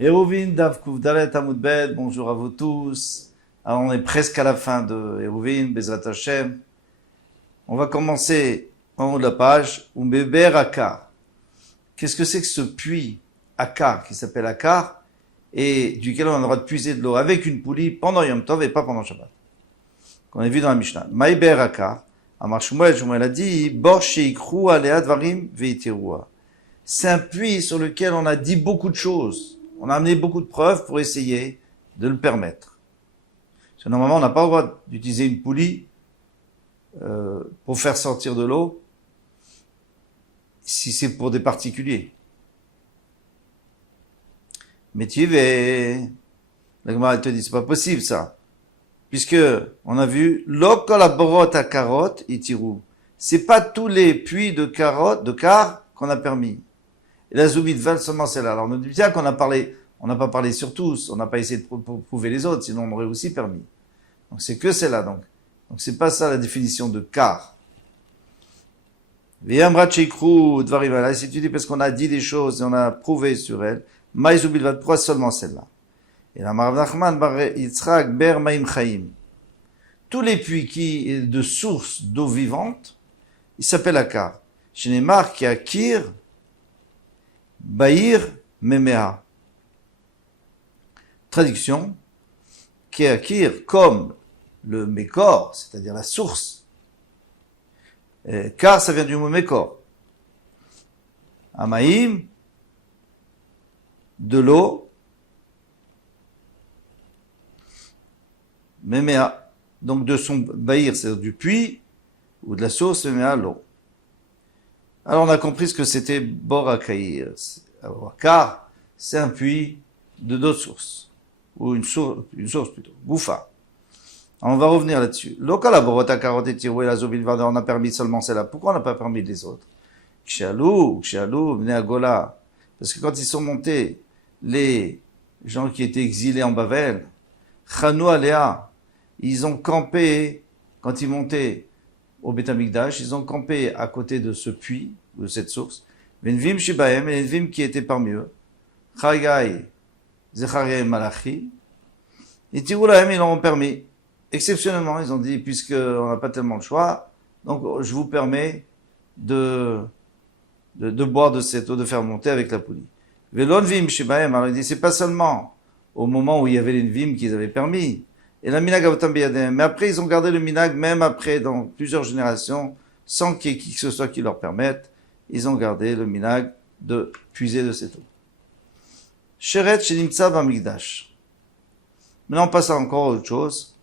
Hérouvin, Dav Kuvdalet Amud Bet, bonjour à vous tous. Alors on est presque à la fin de Hérouvin, Bezrat Hashem. On va commencer en haut de la page, Umbeber Akar. Qu'est-ce que c'est que ce puits Akar, qui s'appelle Akar, et duquel on a le droit de puiser de l'eau avec une poulie pendant Yom Tov et pas pendant Shabbat? Qu'on a vu dans la Mishnah. Maïber Akar, Amar Shmuel a dit, Bor Sheikru Alea Dvarim Veitirua. C'est un puits sur lequel on a dit beaucoup de choses. On a amené beaucoup de preuves pour essayer de le permettre. Parce que normalement, on n'a pas le droit d'utiliser une poulie pour faire sortir de l'eau si c'est pour des particuliers. Mais tu vas, la Gemara te dit, c'est pas possible ça. Puisque on a vu, lo kol haborot hakarot itiru. C'est pas tous les puits de carottes, de car qu'on a permis. Et la Zoubit Val seulement celle-là. Alors, on nous dit bien qu'on a parlé, on n'a pas parlé sur tous, on n'a pas essayé de prouver les autres, sinon on aurait aussi permis. Donc, c'est que celle-là, donc. Donc, c'est pas ça la définition de car. V'yamra tcheikru dvarim ala. Si tu dis parce qu'on a dit des choses et on a prouvé sur elle, maï Zoubit Val, pourquoi seulement celle-là? Et la Marav Nachman bar Yitzhak ber maïm chaim. Tous les puits qui, de source d'eau vivante, ils s'appellent akar. Chez les marques qui akir, Baïr Memea. Traduction, Keakir, comme le Mékor, c'est-à-dire la source. Car ça vient du mot Mékor. Amaïm, de l'eau. Memea, donc de son Baïr, c'est-à-dire du puits, ou de la source, Memea, l'eau. Alors on a compris ce que c'était Bor HaKaïr. Car c'est un puits de d'autres sources. Ou une source plutôt. Goufa. On va revenir là-dessus. Lokal Borot HaKarot et Tirou et la Zobilvada, on a permis seulement celle-là. Pourquoi on n'a pas permis les autres? Kshalou, Bnei Agola. Parce que quand ils sont montés, les gens qui étaient exilés en Bavel, Chanou Alea, ils ont campé, quand ils montaient au Beth Amikdash, ils ont campé à côté de ce puits, de cette source, Venvim Shibahem, et les Venvim qui étaient parmi eux, Chagai, Zecharia et Malachi, et Tiroulahem, ils l'ont permis. Exceptionnellement, ils ont dit, puisqu'on n'a pas tellement le choix, donc je vous permets de boire de cette eau, de faire monter avec la poulie. Velon Vim Shibahem, alors il dit, c'est pas seulement au moment où il y avait les Venvim qu'ils avaient permis, et la minag avotam biyadem. Mais après, ils ont gardé le minag, même après, dans plusieurs générations, sans qu'il y ait qui que ce soit qui leur permette, ils ont gardé le minag de puiser de cette eau. Sheret shenimtza b'amigdash. Maintenant, on passe à encore autre chose.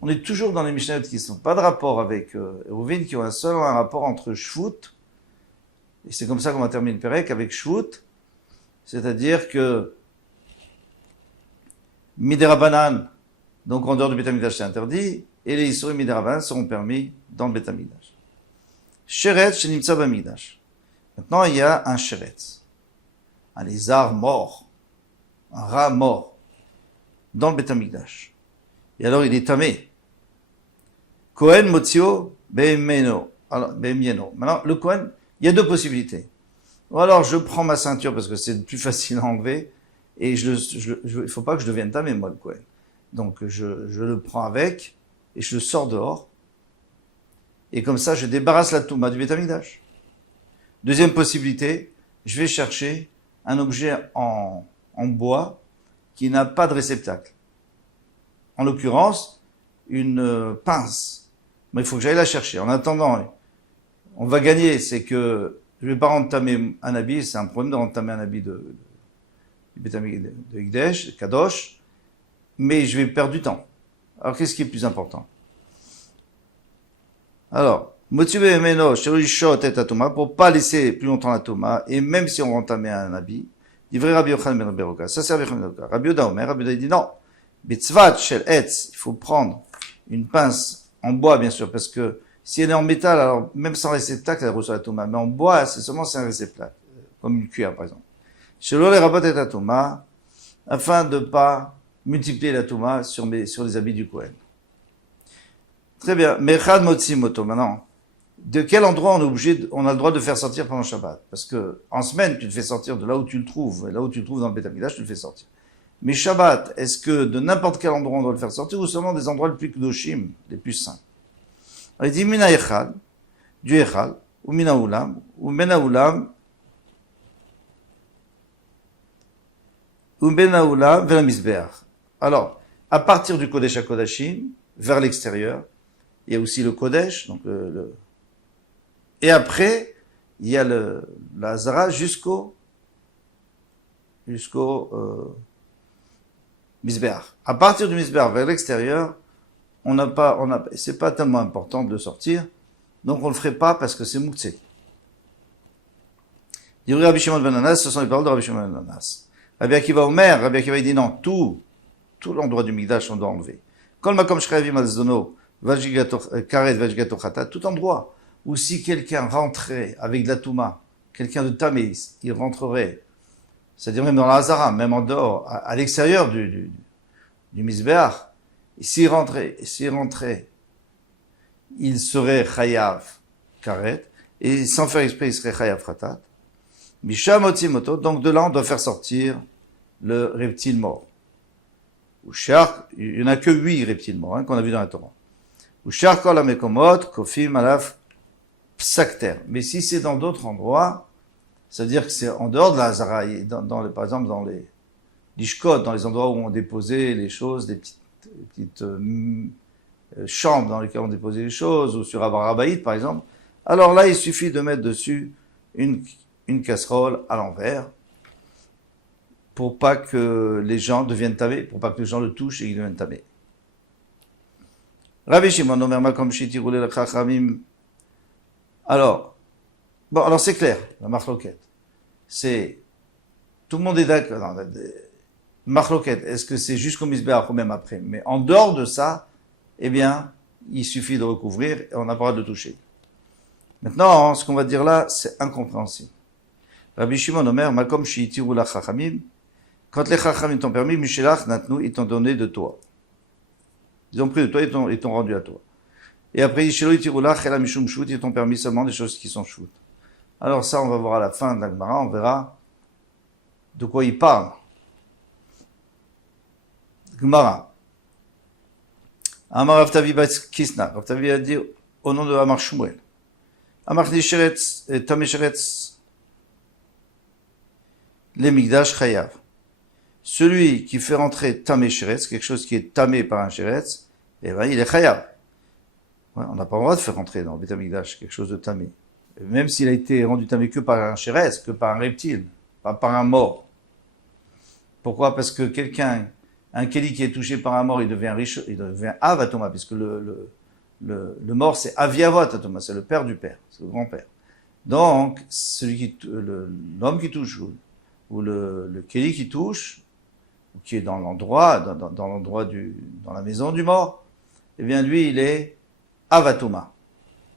On est toujours dans les Mishnayot qui n'ont pas de rapport avec Hérouvin, qui ont un rapport entre Shvut, et c'est comme ça qu'on va terminer le Pérec, avec Shvut, c'est-à-dire que Midera donc en dehors du Beth Amikdash c'est interdit, et les Isurim Mideraban seront permis dans le Beth Amikdash. Sheretz Shenimtza B'Amikdash. Maintenant il y a un Sheretz, un lézard mort, un rat mort, dans le Beth Amikdash. Et alors il est tamé. Kohen Motzio Be'emieno. Alors, Be'emieno. Maintenant le Kohen, il y a deux possibilités. Ou alors je prends ma ceinture parce que c'est plus facile à enlever, et il faut pas que je devienne tamé moi le Kohen. Donc je le prends avec et je le sors dehors. Et comme ça, je débarrasse la touma du Beth Amikdash. Deuxième possibilité, je vais chercher un objet en bois qui n'a pas de réceptacle. En l'occurrence, une pince. Mais il faut que j'aille la chercher. En attendant, on va gagner, c'est que je vais pas rentamer un habit, c'est un problème de rentamer un habit du Beth Amikdash, de Hikdesh, de Kadosh, mais je vais perdre du temps. Alors, qu'est-ce qui est plus important? Alors, motivé meno, shot et atoma, pour pas laisser plus longtemps la toma, et même si on rentamait un habit, il vrai Rabbi Yochanan ben Beroka. Ça, c'est Rabbi Yochanan ben Beroka. Rabbi Yoda Omer, Rabbi Yoda dit non. Bitzvat shel etz, il faut prendre une pince en bois, bien sûr, parce que si elle est en métal, alors même sans réceptacle, elle reçoit la toma. Mais en bois, c'est un réceptacle, comme une cuillère, par exemple. Shelo le rabot et atoma, afin de pas multiplier la touma sur les habits du Kohen. Très bien. Mechad motzi moto. Maintenant, de quel endroit on a le droit de faire sortir pendant Shabbat? Parce que, en semaine, tu te fais sortir de là où tu le trouves. Et là où tu le trouves dans le Beth Amikdash, tu le fais sortir. Mais Shabbat, est-ce que de n'importe quel endroit on doit le faire sortir ou seulement des endroits les plus kedoshim, les plus saints? Alors il dit Mina Echal, du Echal, ou Mina Ulam, ou Mena Ulam, ou Mena Ulam, vers la Misbeach. Alors, à partir du Kodesh HaKodashim, vers l'extérieur, il y a aussi le Kodesh, donc et après, il y a la Zara jusqu'au Misbeach. À partir du Misbeach vers l'extérieur, c'est pas tellement important de le sortir, donc on le ferait pas parce que c'est Mouktsé. Il dit Rabbi Shimon ben Anas, ce sont les paroles de Rabbi Shimon ben Anas. Rabbi Akiva Omer, Rabbi Akiva dit non, tout l'endroit du Mikdash on doit enlever. Kol makom shchayavim al zono, karet vajgato chata, tout endroit où si quelqu'un rentrait avec de la touma, quelqu'un de tamé, il rentrerait, c'est-à-dire même dans la Hazara, même en dehors, à l'extérieur du Misbeach, et s'il rentrait, il serait chayav karet, et sans faire exprès, il serait chayav khatat. Misham otzimoto, donc de là, on doit faire sortir le reptile mort. Ou shar, il n'y en a que 8 reptiles morts, qu'on a vu dans la Torah. Ou shar kol hamekomot, kofim alaf psakter. Mais si c'est dans d'autres endroits, c'est-à-dire que c'est en dehors de la Hazara, par exemple dans les lishkot, dans les endroits où on déposait les choses, des petites chambres dans lesquelles on déposait les choses, ou sur Avarabaït par exemple, alors là il suffit de mettre dessus une casserole à l'envers, pour pas que les gens deviennent tamés, pour pas que les gens le touchent et qu'ils deviennent tamés. Rabbi Shimon Omer makom shitiru le chachamim. Alors c'est clair, la marloquette. C'est, tout le monde est d'accord, marloquette, est-ce que c'est jusqu'au Misbeach ou même après? Mais en dehors de ça, eh bien, il suffit de recouvrir et on n'a pas le droit de toucher. Maintenant, ce qu'on va dire là, c'est incompréhensible. Rabbi Shimon Omer makom shitiru le chachamim. Quand les chachamim t'ont permis, Mishelach Natnu, ils t'ont donné de toi. Ils ont pris de toi, ils t'ont rendu à toi. Et après, Yishelo Itirulach, Ela Mishum Shvut, ils t'ont permis seulement des choses qui sont Shvut. Alors ça, on va voir à la fin de la Gemara, on verra de quoi il parle. Gemara. Amar Avtavi Bat Kisna. Avtavi a dit au nom de Amar Shmuel. Amar Nisheretz, Tamesheretz, les Migdash Chayav. Celui qui fait rentrer tamé sheretz, quelque chose qui est tamé par un sheretz, eh ben, il est chayav. Ouais, on n'a pas le droit de faire rentrer dans le Beit HaMikdash quelque chose de tamé. Même s'il a été rendu tamé que par un sheretz, que par un reptile, pas par un mort. Pourquoi? Parce que un kéli qui est touché par un mort, il devient avatoma, puisque le mort c'est aviavot atoma, c'est le père du père, c'est le grand-père. Donc, l'homme qui touche, ou le kéli qui touche, qui est dans l'endroit, dans la maison du mort, eh bien, lui, il est avatuma.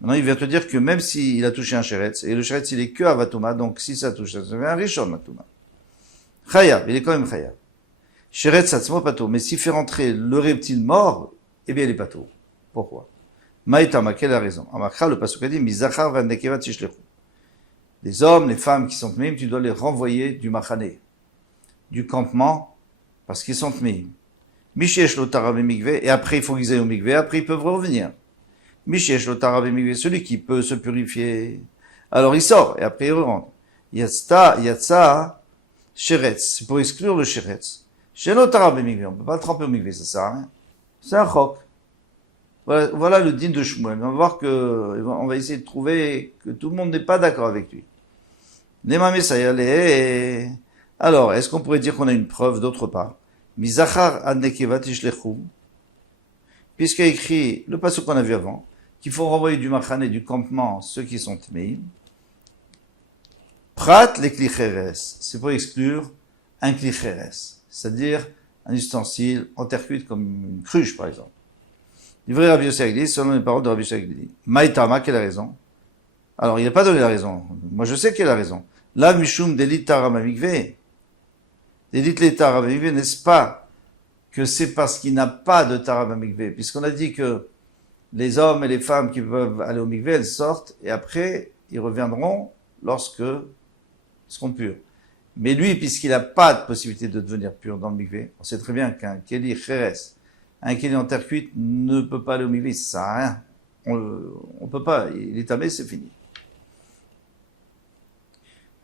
Maintenant, il vient te dire que même s'il a touché un sheretz, et le sheretz, il est que avatuma, donc si ça touche, ça devient un rishon matuma. Chayav, il est quand même chayav. Sheretz atzmo pato, mais s'il fait rentrer le reptile mort, eh bien, il est pato. Pourquoi? Maïtama, quelle est la raison? Amakra, le pasuk a dit, mizachar van nekevat tishlechu. Les hommes, les femmes qui sont tmeim, tu dois les renvoyer du machané, du campement, parce qu'ils sont tmeim. Mishesh lo tara b'mikvé, et après il faut qu'ils aillent au mikvé, après ils peuvent revenir. Mishesh lo tara b'mikvé, celui qui peut se purifier, alors il sort, et après il rentre. Yatsa, sheretz, c'est pour exclure le sheretz. Shelo tara b'mikvé, on peut pas le tremper au mikvé, ça sert à rien. C'est un chok. Voilà le din de Shmuel. On va voir on va essayer de trouver que tout le monde n'est pas d'accord avec lui. Alors, est-ce qu'on pourrait dire qu'on a une preuve d'autre part? Mizachar ad nekevat ishlechu, puisqu'il y a écrit le passage qu'on a vu avant, qu'il faut renvoyer du machané, du campement, ceux qui sont tmeim. Prat les klicheres, c'est pour exclure un klicheres, c'est-à-dire un ustensile en terre cuite comme une cruche par exemple. Livré Rabbi Yossi Agli, selon les paroles de Rabbi Yossi Agli. Maïtama, quelle est la raison? Alors, il n'a pas donné la raison. Moi, je sais quelle est la raison. La mishum delit taramamikve. Delit le taramamikve, n'est-ce pas que c'est parce qu'il n'a pas de taramamikve? Puisqu'on a dit que les hommes et les femmes qui peuvent aller au mikve, elles sortent, et après, ils reviendront lorsque ils seront purs. Mais lui, puisqu'il n'a pas de possibilité de devenir pur dans le mikvé, on sait très bien qu'un keli cheres, un keli en terre cuite, ne peut pas aller au mikvé, ça sert à rien. On peut pas, il est tamé, c'est fini.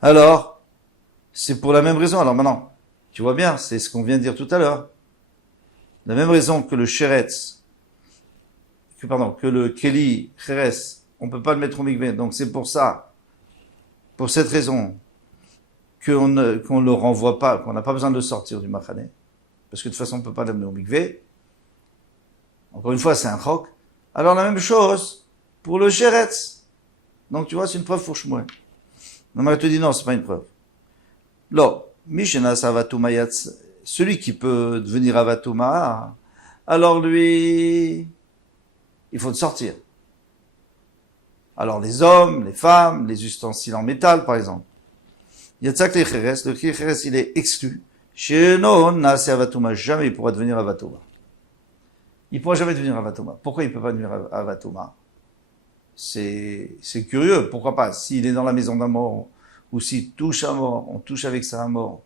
Alors, c'est pour la même raison. Alors maintenant, tu vois bien, c'est ce qu'on vient de dire tout à l'heure. La même raison que le sheretz, que le keli cheres, on peut pas le mettre au mikvé. Donc c'est pour ça, pour cette raison, qu'on le renvoie pas, qu'on n'a pas besoin de le sortir du machane. Parce que de toute façon, on peut pas l'amener au mikvé. Encore une fois, c'est un chok. Alors la même chose pour le sheretz. Donc tu vois, c'est une preuve pour Shmuel. Non, mais elle te dit non, c'est pas une preuve. Lo, Mishenas Avatuma Yatz, celui qui peut devenir Avatuma, alors lui, il faut le sortir. Alors les hommes, les femmes, les ustensiles en métal, par exemple. Yatzak le kli cheres, il est exclu. Chez non, Nase Avatuma, jamais il pourra devenir Avatuma. Il pourra jamais devenir Avatuma. Pourquoi il peut pas devenir Avatuma? C'est curieux, pourquoi pas? S'il est dans la maison d'un mort, ou s'il touche un mort, on touche avec ça un mort.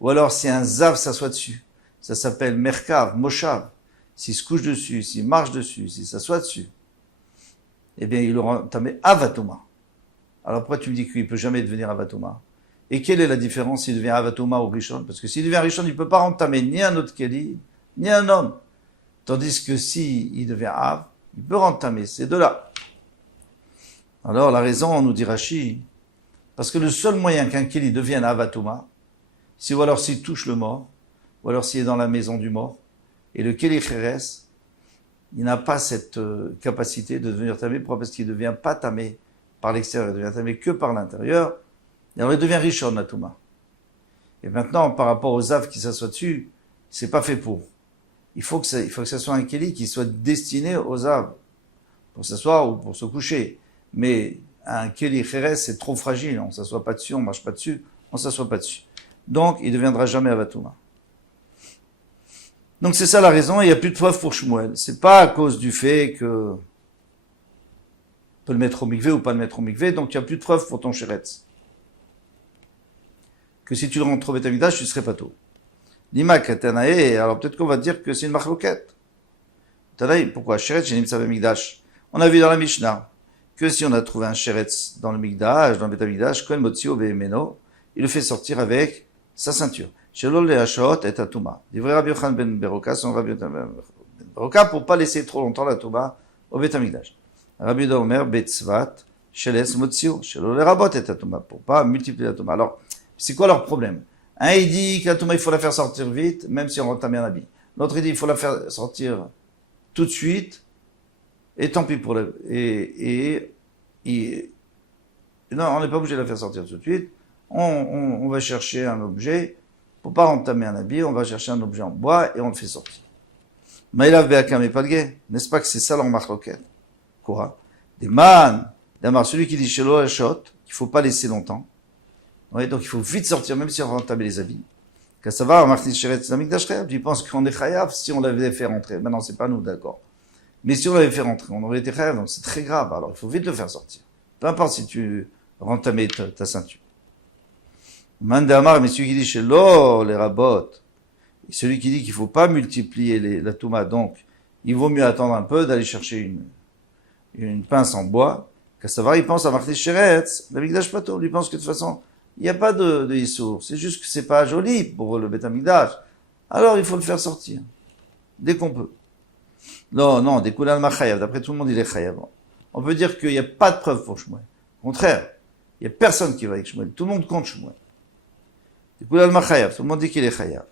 Ou alors si un zav s'assoit dessus, ça s'appelle merkav, moshav. S'il se couche dessus, s'il marche dessus, s'il s'assoit dessus, eh bien il aura entamé avatuma. Alors pourquoi tu me dis qu'il peut jamais devenir avatuma? Et quelle est la différence s'il devient avatuma ou rishon? Parce que s'il devient rishon, il peut pas entamer ni un autre keli, ni un homme. Tandis que s'il devient av, il peut entamer ces deux-là. Alors la raison, on nous dit Rashi, parce que le seul moyen qu'un keli devienne avatuma, c'est ou alors s'il touche le mort, ou alors s'il est dans la maison du mort, et le keli cheres, il n'a pas cette capacité de devenir tamé. Pourquoi? Parce qu'il ne devient pas tamé par l'extérieur, il devient tamé que par l'intérieur, et alors il devient rishon atuma. Et maintenant, par rapport aux zav qui s'assoient dessus, c'est pas fait pour. Il faut que ça soit un keli qui soit destiné aux zav, pour s'asseoir ou pour se coucher. Mais un keli cheres, c'est trop fragile, on s'assoit pas dessus, on marche pas dessus, on s'assoit pas dessus. Donc, il ne deviendra jamais avatuma. Donc c'est ça la raison, il n'y a plus de preuve pour Shmuel. C'est pas à cause du fait que on peut le mettre au mikvé ou pas le mettre au mikvé, donc il n'y a plus de preuve pour ton sheretz. Que si tu le rentres au Beth Amikdash, tu serais pas tôt. Lima katanae, alors peut-être qu'on va dire que c'est une machloket. Tanae, pourquoi? Sheretz chez Nimtsa Mikdash. On a vu dans la Mishnah que si on a trouvé un sheretz dans le Mikdash, dans le Beth Amikdash, Kohen Motzio Behemeno, il le fait sortir avec sa ceinture. Shelo le'ashot et atuma. Divrei Rabbi Yochanan ben Beroka, son Rabbi Yochanan ben Beroka, pour pas laisser trop longtemps la touma au Beth Amikdash. Rabbi Yehuda Omer betzvat sheles motzio, shelo le'rabot et atuma, pour pas multiplier la touma. Alors, c'est quoi leur problème? Un, il dit que la touma, il faut la faire sortir vite, même si on entame un habit. L'autre, il dit, il faut la faire sortir tout de suite, et tant pis pour le, non, on n'est pas obligé de la faire sortir tout de suite. On va chercher un objet, pour pas entamer un habit, on va chercher un objet en bois et on le fait sortir. Maïlav be'akam et palgué, n'est-ce pas que c'est ça leur marloquette? Quoi? Des man, d'amar, celui qui dit shelo hashot, qu'il faut pas laisser longtemps. Ouais, donc il faut vite sortir, même si on va entamer les habits. Qu'à savoir, Martin Sheretz Amikdash Chayav, tu penses qu'on est chayav si on l'avait fait rentrer. Maintenant, c'est pas nous, d'accord. Mais si on l'avait fait rentrer, on aurait été chayav, donc c'est très grave. Alors, il faut vite le faire sortir. Peu importe si tu rentamais ta ceinture. Mandamar, mais celui qui dit chez l'or, les rabots, celui qui dit qu'il faut pas multiplier la touma, donc il vaut mieux attendre un peu, d'aller chercher une pince en bois, qu'à savoir, il pense à Martin Sheretz, la Mikdash Pato, il pense que de toute façon, il n'y a pas de Issour, c'est juste que c'est pas joli pour le Beth Amikdash. Alors il faut le faire sortir, dès qu'on peut. Non, des Kulal Machayav, d'après tout le monde il est Chayav. On peut dire qu'il n'y a pas de preuve pour Shmuel. Au contraire, il n'y a personne qui va avec Shmuel, tout le monde compte Shmuel. Des Kulal Machayav, tout le monde dit qu'il est Chayav.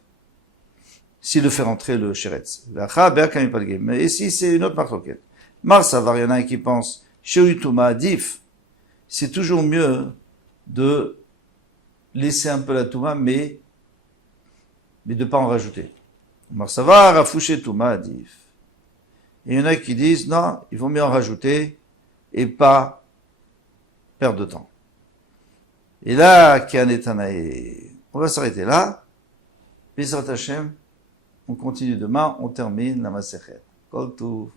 S'il le fait rentrer le Sheretz. Mais ici c'est une autre marloquette. Mars, il y en a un qui pense, Sheutuma Dif, c'est toujours mieux de laisser un peu la touma, mais de pas en rajouter. Marsavar, rafoucher touma, dif. Et il y en a qui disent, non, il vaut mieux en rajouter, et pas perdre de temps. Et là, Kianetanae, on va s'arrêter là. Bezrat Hashem, on continue demain, on termine la Masechet. Kol Tov.